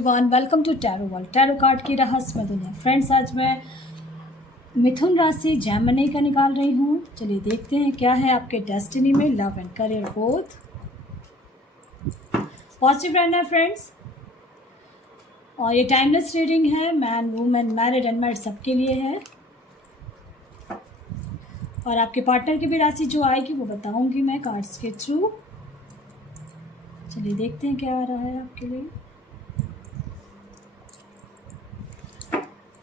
Everyone, welcome to tarot world. Tarot card की रहस्यमय दुनिया। फ्रेंड्स, आज मैं मिथुन राशि जेमिनी का निकाल रही हूँ। चलिए देखते हैं क्या है आपके डेस्टिनी में, love and career both. Positive रहना है फ्रेंड्स। और ये टाइमलेस रीडिंग है, मैन वुमेन मैरिड अनमैरिड सबके लिए है। और आपके पार्टनर की भी राशि जो आएगी वो बताऊंगी मैं कार्ड्स के थ्रू। चलिए देखते हैं क्या आ रहा है आपके लिए।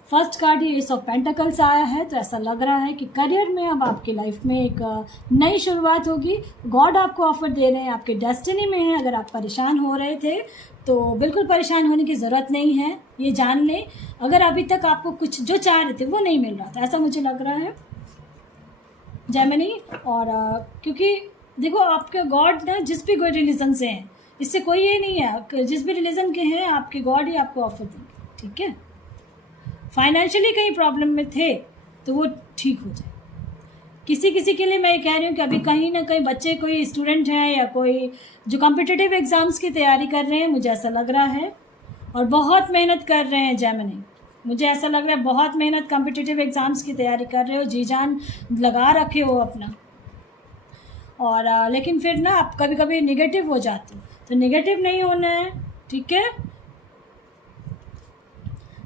फर्स्ट कार्ड ये एस ऑफ पेंटिकल्स आया है, तो ऐसा लग रहा है कि करियर में अब आपकी लाइफ में एक नई शुरुआत होगी। गॉड आपको ऑफर दे रहे हैं, आपके डेस्टिनी में है। अगर आप परेशान हो रहे थे तो बिल्कुल परेशान होने की ज़रूरत नहीं है, ये जान लें। अगर अभी तक आपको कुछ जो चाह रहे थे वो नहीं मिल रहा था, ऐसा मुझे लग रहा है जेमिनी। और क्योंकि देखो आपके गॉड ना जिस भी कोई रिलीजन से हैं, इससे कोई ये नहीं है, जिस भी रिलीजन के हैं आपके गॉड ही आपको ऑफर देंगे। ठीक है, फाइनेंशियली कहीं प्रॉब्लम में थे तो वो ठीक हो जाए। किसी किसी के लिए मैं ये कह रही हूँ कि अभी कहीं ना कहीं बच्चे, कोई स्टूडेंट हैं या कोई जो कॉम्पिटिटिव एग्ज़ाम्स की तैयारी कर रहे हैं, मुझे ऐसा लग रहा है, और बहुत मेहनत कर रहे हैं जेमिनी। मुझे ऐसा लग रहा है बहुत मेहनत, कॉम्पिटिटिव एग्ज़ाम्स की तैयारी कर रहे हो, जी जान लगा रखे हो अपना। और लेकिन फिर ना आप कभी कभी निगेटिव हो जाते हो, तो निगेटिव नहीं होना है। ठीक है,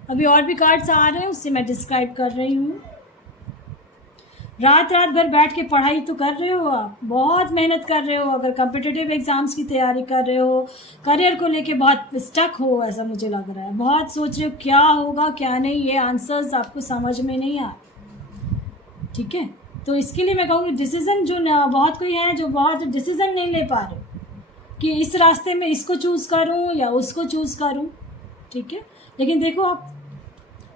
अभी और भी कार्ड्स आ रहे हैं, उससे मैं डिस्क्राइब कर रही हूँ। रात भर बैठ के पढ़ाई तो कर रहे हो आप, बहुत मेहनत कर रहे हो। अगर कॉम्पिटिटिव एग्ज़ाम्स की तैयारी कर रहे हो, करियर को लेके बहुत स्टक हो, ऐसा मुझे लग रहा है। बहुत सोच रहे हो क्या होगा क्या नहीं, ये आंसर्स आपको समझ में नहीं आ। ठीक है, तो इसके लिए मैं कहूँगी डिसीज़न जो बहुत कोई है जो बहुत डिसीज़न नहीं ले पा रहे कि इस रास्ते में इसको चूज़ करूँ या उसको चूज़ करूँ। ठीक है, लेकिन देखो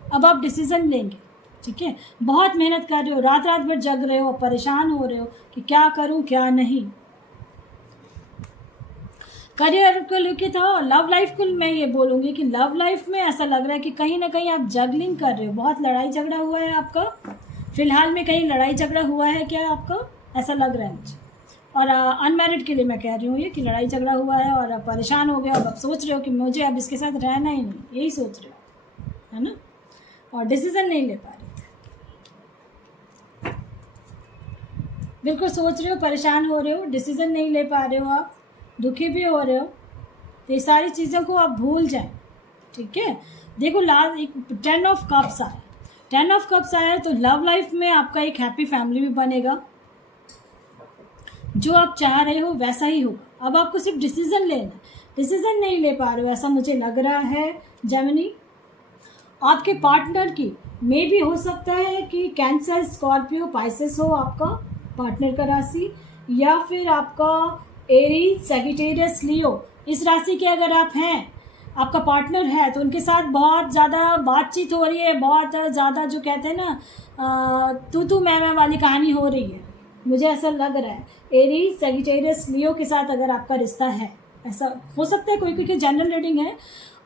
अब आप डिसीज़न लेंगे। ठीक है, बहुत मेहनत कर रहे हो, रात भर जग रहे हो, परेशान हो रहे हो कि क्या करूं क्या नहीं। करियर को लेके था, लव लाइफ को मैं ये बोलूँगी कि लव लाइफ में ऐसा लग रहा है कि कहीं ना कहीं आप जगलिंग कर रहे हो। बहुत लड़ाई झगड़ा हुआ है आपका, फिलहाल में कहीं लड़ाई झगड़ा हुआ है क्या आपका, ऐसा लग रहा है मुझे। और अनमैरिड के लिए मैं कह रही हूँ ये कि लड़ाई झगड़ा हुआ है और परेशान हो गया, और अब सोच रहे हो कि मुझे अब इसके साथ रहना ही नहीं, यही सोच रहे हो, है ना। और डिसीज़न नहीं ले पा रहे थे, बिल्कुल सोच रहे हो, परेशान हो रहे हो, डिसीज़न नहीं ले पा रहे हो, आप दुखी भी हो रहे हो। तो ये सारी चीज़ों को आप भूल जाएं। ठीक है, देखो लास्ट एक 10 ऑफ कप्स आया, 10 ऑफ कप्स आया, तो लव लाइफ में आपका एक हैप्पी फैमिली भी बनेगा। जो आप चाह रहे हो वैसा ही होगा। अब आपको सिर्फ डिसीज़न लेना, डिसीज़न नहीं ले पा रहे हो, ऐसा मुझे लग रहा है जेमिनी। आपके पार्टनर की मे भी हो सकता है कि कैंसर, स्कॉर्पियो, पाइसेस हो आपका पार्टनर का राशि, या फिर आपका एरीज, सैजिटेरियस, लियो। इस राशि के अगर आप हैं, आपका पार्टनर है, तो उनके साथ बहुत ज़्यादा बातचीत हो रही है, बहुत ज़्यादा जो कहते हैं ना तू मैं वाली कहानी हो रही है, मुझे ऐसा लग रहा है। एरीज, सैजिटेरियस, लियो के साथ अगर आपका रिश्ता है, ऐसा हो सकता है। कोई की जनरल रीडिंग है।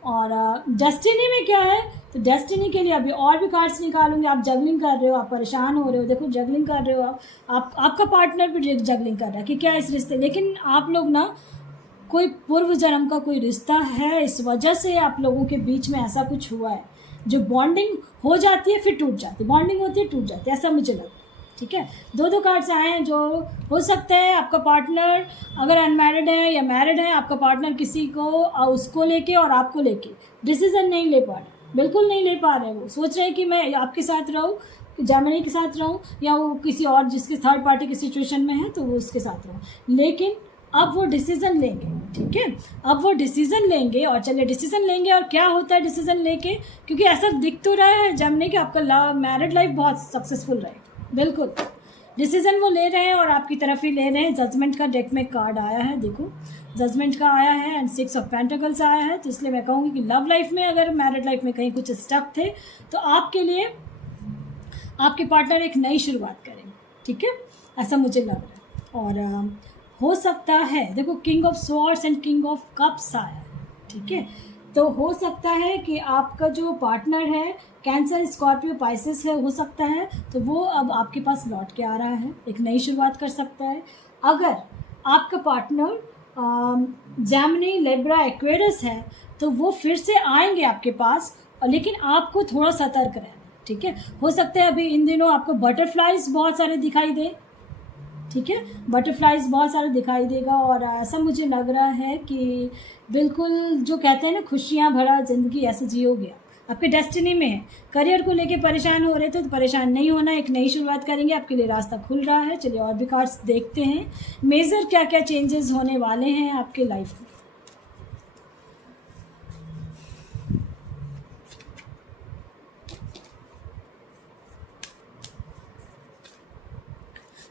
और डेस्टिनी में क्या है, तो डेस्टिनी के लिए अभी और भी कार्ड्स निकालूंगी। आप जगलिंग कर रहे हो, आप परेशान हो रहे हो, देखो जगलिंग कर रहे हो आप आपका पार्टनर भी जगलिंग कर रहा है कि क्या इस रिश्ते, लेकिन आप लोग ना कोई पूर्व जन्म का कोई रिश्ता है, इस वजह से आप लोगों के बीच में ऐसा कुछ हुआ है जो बॉन्डिंग हो जाती है फिर टूट जाती है, बॉन्डिंग होती है टूट जाती है, ऐसा मुझे लगता है। ठीक है, दो कार्ड्स आए हैं, जो हो सकता है आपका पार्टनर अगर अनमैरिड है या मैरिड है, आपका पार्टनर किसी को उसको लेके और आपको लेके डिसीजन नहीं ले पा रहे, बिल्कुल नहीं ले पा रहे। वो सोच रहे हैं कि मैं आपके साथ रहूँ, जेमिनी के साथ रहूँ, या वो किसी और जिसके थर्ड पार्टी की सिचुएशन में है तो वो उसके साथ रहूँ, लेकिन अब वो डिसीज़न लेंगे। ठीक है, अब वो डिसीज़न लेंगे, और चलिए डिसीज़न लेंगे। और क्या होता है डिसीज़न लेके, क्योंकि ऐसा दिख तो रहा है जेमिनी कि आपका मैरिड लाइफ बहुत सक्सेसफुल रहेगा। बिल्कुल डिसीज़न वो ले रहे हैं और आपकी तरफ ही ले रहे हैं। जजमेंट का डेक में कार्ड आया है, देखो जजमेंट का आया है, एंड 6 ऑफ पेंटिकल्स आया है। तो इसलिए मैं कहूँगी कि लव लाइफ में, अगर मैरिड लाइफ में कहीं कुछ स्टक थे, तो आपके लिए आपके पार्टनर एक नई शुरुआत करेंगे। ठीक है, ऐसा मुझे लग रहा है। और हो सकता है, देखो king of swords and king of cups आया। ठीक है, तो हो सकता है कि आपका जो पार्टनर है कैंसर, स्कॉर्पियो, पाइसेस है, हो सकता है तो वो अब आपके पास लौट के आ रहा है, एक नई शुरुआत कर सकता है। अगर आपका पार्टनर जेमिनी, लिब्रा, एक्वेरियस है तो वो फिर से आएंगे आपके पास, और लेकिन आपको थोड़ा सतर्क रहना, ठीक है। हो सकता है अभी इन दिनों आपको बटरफ्लाइज बहुत सारे दिखाई दे, ठीक है, बटरफ्लाइज बहुत सारे दिखाई देगा, और ऐसा मुझे लग रहा है कि बिल्कुल जो कहते हैं ना खुशियाँ भरा ज़िंदगी ऐसे जियोगे आपके डेस्टिनी में है। करियर को लेके परेशान हो रहे थे तो परेशान नहीं होना, एक नई शुरुआत करेंगे, आपके लिए रास्ता खुल रहा है। चलिए और भी कार्ड्स देखते हैं, मेजर क्या क्या चेंजेस होने वाले हैं आपके लाइफ में।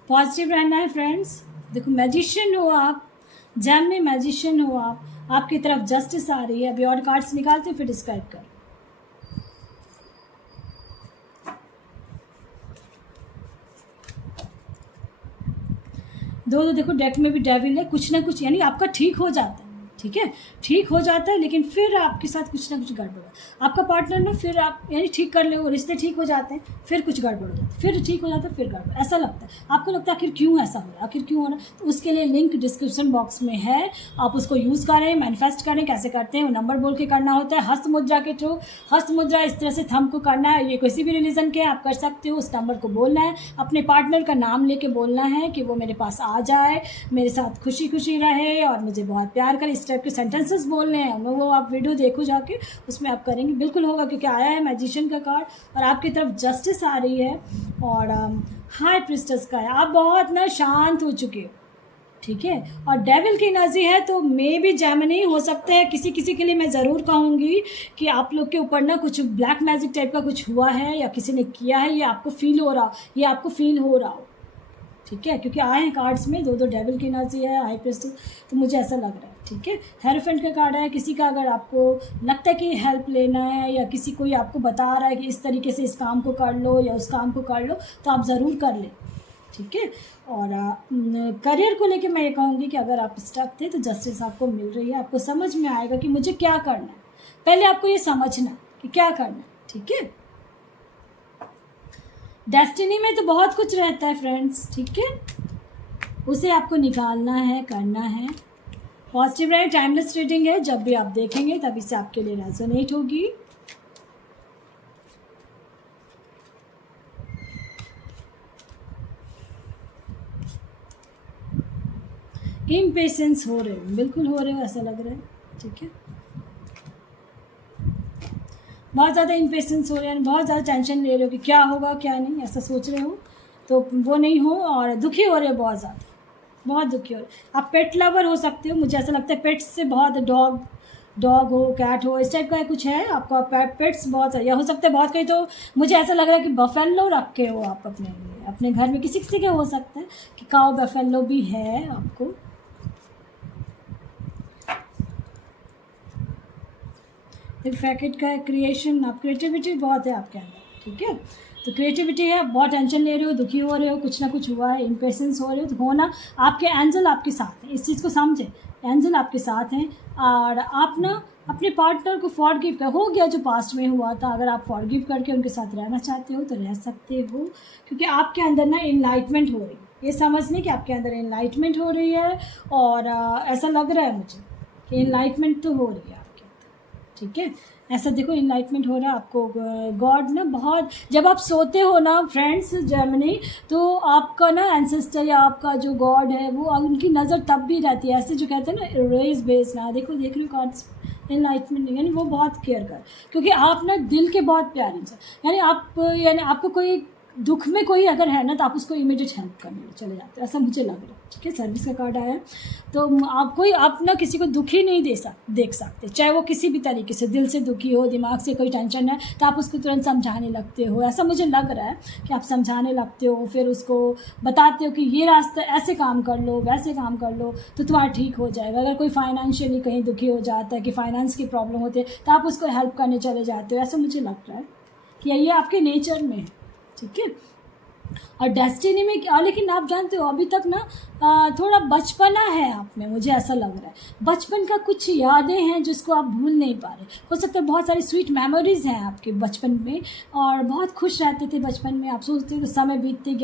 पॉजिटिव रहना है फ्रेंड्स। देखो मैजिशियन हो आप, जेमिनी मैजिशियन हो आप, आपकी तरफ जस्टिस आ रही है। अभी और कार्ड्स निकालते फिर डिस्क्राइब कर। दो देखो डेक में भी डेविल है, कुछ ना कुछ यानी आपका ठीक हो जाता है, ठीक है, ठीक हो जाता है, लेकिन फिर आपके साथ कुछ ना कुछ गड़बड़ है। आपका पार्टनर ना फिर आप यानी ठीक कर ले, वो रिश्ते ठीक हो जाते हैं, फिर कुछ गड़बड़ हो जाता है, फिर ठीक हो जाता है, फिर गड़बड़, ऐसा लगता है आपको, लगता है आखिर क्यों ऐसा हो रहा है, आखिर क्यों हो रहा है। तो उसके लिए लिंक डिस्क्रिप्शन बॉक्स में है, आप उसको यूज़ करें, मैनिफेस्ट करें। कैसे करते हैं वो नंबर बोल के करना होता है, हस्त मुद्रा के थ्रू। हस्त मुद्रा इस तरह से थंब को करना है, ये किसी भी रिलीजन के आप कर सकते हो। उस नंबर को बोलना है, अपने पार्टनर का नाम लेके बोलना है कि वो मेरे पास आ जाए, मेरे साथ खुशी खुशी रहे और मुझे बहुत प्यार करे। इस टाइप के सेंटेंसेस बोलने हैं, वो आप वीडियो देखो जाके, उसमें आप करेंगे, बिल्कुल होगा। क्योंकि आया है मैजिशियन का कार्ड और आपकी तरफ जस्टिस आ रही है और हाई प्रिस्टेस का है। आप बहुत ना शांत हो चुके हो, ठीक है, और डेविल की एनर्जी है, तो मे भी जेमिनी हो सकते हैं। किसी किसी के लिए मैं ज़रूर कहूँगी कि आप लोग के ऊपर ना कुछ ब्लैक मैजिक टाइप का कुछ हुआ है या किसी ने किया है, ये आपको फील हो रहा, ये आपको फील हो रहा हो, ठीक है। क्योंकि आए हैं कार्ड्स में दो डेविल की एनर्जी है, हाई प्रिस्टेस, तो मुझे ऐसा लग रहा है, ठीक है। हेरोफेंट का कार्ड है, किसी का अगर आपको लगता है कि हेल्प लेना है या किसी कोई आपको बता रहा है कि इस तरीके से इस काम को कर लो या उस काम को कर लो, तो आप ज़रूर कर लें, ठीक है। और करियर को लेके मैं ये कहूँगी कि अगर आप स्टक थे तो जस्टिस आपको मिल रही है, आपको समझ में आएगा कि मुझे क्या करना है। पहले आपको ये समझना कि क्या करना है, ठीक है। डेस्टिनी में तो बहुत कुछ रहता है फ्रेंड्स, ठीक है, उसे आपको निकालना है, करना है। पॉजिटिव रहे, टाइमलेस रीडिंग है, जब भी आप देखेंगे तभी से आपके लिए रेजोनेट होगी। इम्पेशेंस हो रहे हो, बिल्कुल हो रहे हो, ऐसा लग रहा है, ठीक है। बहुत ज़्यादा इम्पेशेंस हो रहे हैं, बहुत ज़्यादा टेंशन ले रहे हो कि क्या होगा क्या नहीं, ऐसा सोच रहे हो, तो वो नहीं हो, और दुखी हो रहे हो, बहुत ज़्यादा, बहुत दुखी हो रहे हो। आप पेट लवर हो सकते हो, मुझे ऐसा लगता है पेट्स से बहुत, डॉग हो, कैट हो, इस टाइप का कुछ है आपका, पेट्स बहुत, या हो सकता है बहुत कहीं, तो मुझे ऐसा लग रहा है कि बफेलो रखे हो आप अपने लिए, अपने घर में। किसी किसी के हो सकता है कि काऊ बफेलो भी है आपको। फिर फैकेट का क्रिएशन, आप क्रिएटिविटी बहुत है आपके अंदर, ठीक है, तो क्रिएटिविटी है, बहुत टेंशन ले रहे हो, दुखी हो रहे हो, कुछ ना कुछ हुआ है, इम्पेशेंस हो रहे हो, तो होना, आपके एंजल आपके साथ हैं, इस चीज़ को समझें, एंजल आपके साथ हैं। और आप ना अपने पार्टनर को फॉरगिव कर, हो गया जो पास्ट में हुआ था, अगर आप फॉरगिव करके उनके साथ रहना चाहते हो तो रह सकते हो, क्योंकि आपके अंदर ना इनलाइटमेंट हो रही है, ये समझने कि आपके अंदर इनलाइटमेंट हो रही है, और ऐसा लग रहा है मुझे कि इनलाइटमेंट तो हो रही है आपके अंदर, ठीक है। ऐसा देखो इनलाइटमेंट हो रहा है आपको। गॉड ना बहुत, जब आप सोते हो ना फ्रेंड्स जेमिनी, तो आपका ना एंसेस्टर या आपका जो गॉड है वो, उनकी नज़र तब भी रहती है, ऐसे जो कहते हैं ना रेज बेस ना, देखो देख रही हो कार्ड्स, इनलाइटमेंट, यानी वो बहुत केयर कर, क्योंकि आप ना दिल के बहुत प्यारे इंसान, यानी आपको कोई दुख में कोई अगर है ना, तो आप उसको इमीडिएट हेल्प करने चले जाते हो, ऐसा मुझे लग रहा है, ठीक है। सर्विस का कार्ड आया है, तो आप ना किसी को दुखी नहीं देख सकते, चाहे वो किसी भी तरीके से, दिल से दुखी हो, दिमाग से कोई टेंशन है, तो आप उसको तुरंत समझाने लगते हो, ऐसा मुझे लग रहा है कि आप समझाने लगते हो, फिर उसको बताते हो कि ये रास्ता, ऐसे काम कर लो, वैसे काम कर लो, तो तुम्हारा ठीक हो जाएगा। अगर कोई फाइनेंशियली कहीं दुखी हो जाता है कि फाइनेंस की प्रॉब्लम होती है, तो आप उसको हेल्प करने चले जाते हो, ऐसा मुझे लग रहा है कि ये आपके नेचर में है, ठीक है। और डेस्टिनी में क्या, लेकिन आप जानते हो अभी तक ना थोड़ा बचपना है आप में, मुझे ऐसा लग रहा है। बचपन का कुछ यादें हैं जिसको आप भूल नहीं पा रहे। हो सकता है बहुत सारी स्वीट मेमोरीज़ हैं आपके बचपन में, और बहुत खुश रहते थे बचपन में। आप सोचते थे समय बीतते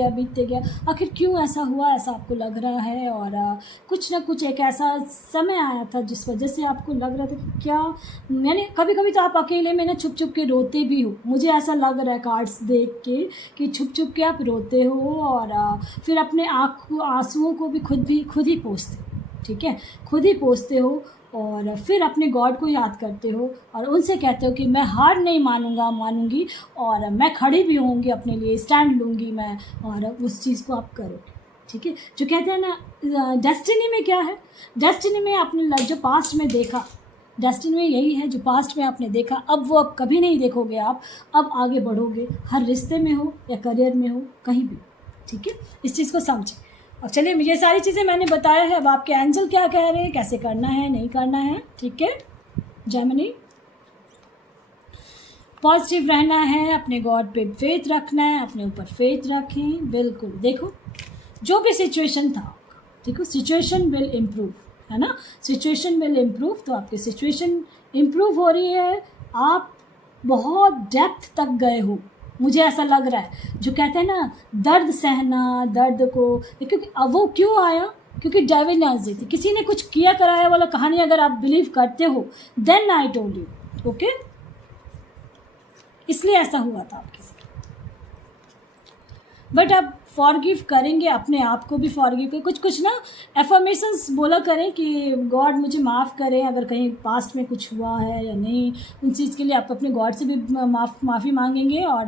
गया, आखिर क्यों ऐसा हुआ, ऐसा आपको लग रहा है। और कुछ ना कुछ एक ऐसा समय आया था जिस वजह से आपको लग रहा था कि क्या, यानी कभी कभी तो आप अकेले में ना छुप छुप के रोते भी हो। मुझे ऐसा लग रहा है कार्ड्स देख के कि छुप छुप के आप रोते हो, और फिर अपने आंसुओं को भी खुद ही पोंछते हो, ठीक है, खुद ही पोंछते हो। और फिर अपने गॉड को याद करते हो और उनसे कहते हो कि मैं हार नहीं मानूंगी, और मैं खड़ी भी होंगी, अपने लिए स्टैंड लूँगी मैं, और उस चीज़ को आप करो, ठीक है। जो कहते हैं ना डेस्टिनी में क्या है, डेस्टिनी में आपने जो पास्ट में देखा, डेस्टिनी में यही है जो पास्ट में आपने देखा, अब वो अब कभी नहीं देखोगे आप, अब आगे बढ़ोगे, हर रिश्ते में हो या करियर में हो, कहीं भी, ठीक है। इस चीज़ को समझें। और चलिए, ये सारी चीज़ें मैंने बताया है, अब आपके एंजल क्या कह रहे हैं, कैसे करना है, नहीं करना है, ठीक है। जेमिनी, पॉजिटिव रहना है, अपने गॉड पे फेथ रखना है, अपने ऊपर फेथ रखें, बिल्कुल। देखो जो भी सिचुएशन था, देखो सिचुएशन विल इम्प्रूव, है ना, सिचुएशन विल इम्प्रूव। तो आपकी सिचुएशन इम्प्रूव हो रही है, आप बहुत डेप्थ तक गए हो, मुझे ऐसा लग रहा है। जो कहते हैं ना दर्द सहना, दर्द को, क्योंकि अब वो क्यों आया, क्योंकि डेविल एनर्जी थी, किसी ने कुछ किया कराया वाला कहानी अगर आप बिलीव करते हो, then I told you, okay, इसलिए ऐसा हुआ था आपके साथ। बट आप फॉरगिव करेंगे, अपने आप को भी फॉरगिव करें। कुछ ना एफर्मेशंस बोला करें कि गॉड मुझे माफ़ करें अगर कहीं पास्ट में कुछ हुआ है या नहीं, उन चीज़ के लिए आप अपने गॉड से भी माफ़ी मांगेंगे, और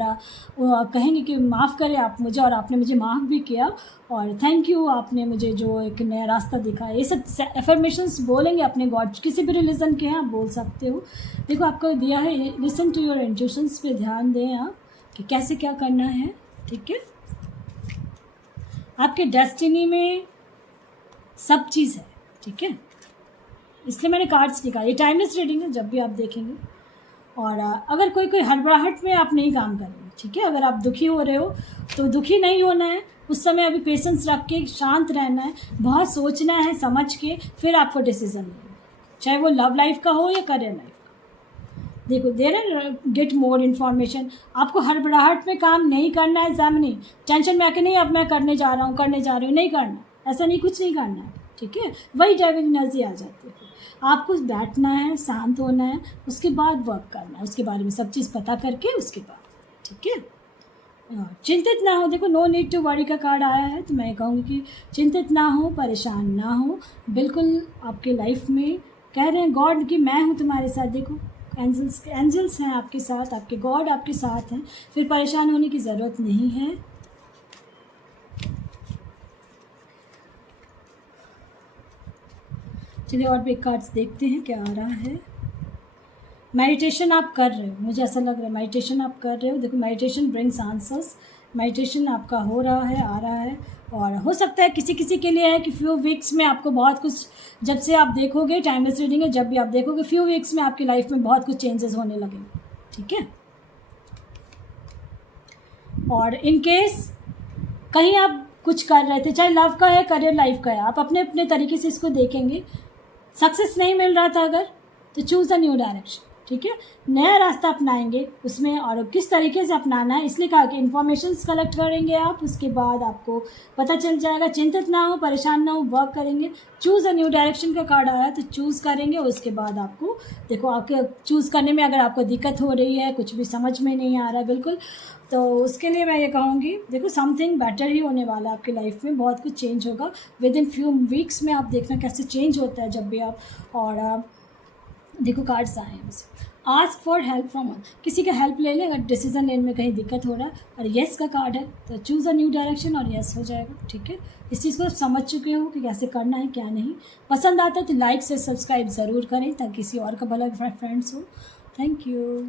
कहेंगे कि माफ़ करें आप मुझे, और आपने मुझे माफ़ भी किया, और थैंक यू, आपने मुझे जो एक नया रास्ता दिखाया। ये सब एफर्मेशंस बोलेंगे अपने गॉड, किसी भी रिलीजन के हैं आप बोल सकते हो। देखो आपको दिया है, लिसन टू योर इंट्यूशंस पे ध्यान दें आप कि कैसे क्या करना है, ठीक है। आपके डेस्टिनी में सब चीज़ है, ठीक है, इसलिए मैंने कार्ड्स निकाले। ये टाइमलेस रीडिंग है, जब भी आप देखेंगे। और अगर कोई हड़बड़ाहट में आप नहीं काम करेंगे, ठीक है, अगर आप दुखी हो रहे हो तो दुखी नहीं होना है, उस समय अभी पेशेंस रख के शांत रहना है, बहुत सोचना है समझ के, फिर आपको डिसीजन लेना है, चाहे वो लव लाइफ का हो या करियर लाइफ। देखो देर गेट मोर इन्फॉर्मेशन, आपको हड़बड़ाहट में काम नहीं करना है। जेमिनी, टेंशन में आके नहीं अब मैं करने जा रहा हूँ, नहीं करना, ऐसा नहीं, कुछ नहीं करना है, ठीक है। वही डेविल एनर्जी आ जाती है। आपको बैठना है, शांत होना है, उसके बाद वर्क करना है, उसके बारे में सब चीज़ पता करके उसके बाद, ठीक है। चिंतित ना हो, देखो नो नीड टू वरी का कार्ड आया है, तो मैं कहूँगी कि चिंतित ना हो, परेशान ना हो, बिल्कुल आपके लाइफ में कह रहे हैं गॉड कि मैं हूँ तुम्हारे साथ। देखो एंजल्स हैं आपके साथ, आपके गॉड आपके साथ हैं, फिर परेशान होने की ज़रूरत नहीं है। चलिए और भी कार्ड्स देखते हैं क्या आ रहा है। मेडिटेशन आप कर रहे हो, मुझे ऐसा लग रहा है मेडिटेशन आप कर रहे हो। देखो मेडिटेशन ब्रिंग्स आंसर्स, मेडिटेशन आपका हो रहा है, आ रहा है। और हो सकता है किसी किसी के लिए है कि फ्यू वीक्स में आपको बहुत कुछ, जब से आप देखोगे, टाइमलेस रीडिंग है, जब भी आप देखोगे फ्यू वीक्स में आपकी लाइफ में बहुत कुछ चेंजेस होने लगेंगे, ठीक है। और इन केस कहीं आप कुछ कर रहे थे, चाहे लव का है, करियर लाइफ का है, आप अपने अपने तरीके से इसको देखेंगे। सक्सेस नहीं मिल रहा था अगर, तो चूज़ अ न्यू डायरेक्शन, ठीक है, नया रास्ता अपनाएंगे उसमें। और किस तरीके से अपनाना है, इसलिए कहा कि इन्फॉर्मेशंस कलेक्ट करेंगे आप, उसके बाद आपको पता चल जाएगा। चिंतित ना हो, परेशान ना हो, वर्क करेंगे। चूज़ अ न्यू डायरेक्शन का कार्ड आया, तो चूज़ करेंगे, उसके बाद आपको देखो, आपके चूज़ करने में अगर आपको दिक्कत हो रही है, कुछ भी समझ में नहीं आ रहा है बिल्कुल, तो उसके लिए मैं ये कहूँगी, देखो समथिंग बेटर ही होने वाला है आपकी लाइफ में, बहुत कुछ चेंज होगा विद इन फ्यू वीक्स में। आप देखना कैसे चेंज होता है जब भी आप, और देखो कार्ड्स आए हैं, ask for help from one, किसी का हेल्प ले लें अगर डिसीजन लेने में कहीं दिक्कत हो रहा है। और येस का कार्ड है, तो चूज़ अ न्यू डायरेक्शन, और येस हो जाएगा, ठीक है। इस चीज़ को समझ चुके हो कि कैसे करना है, क्या नहीं। पसंद आता है तो लाइक से सब्सक्राइब ज़रूर करें ताकि किसी और का भला फ्रेंड्स हो। Thank you.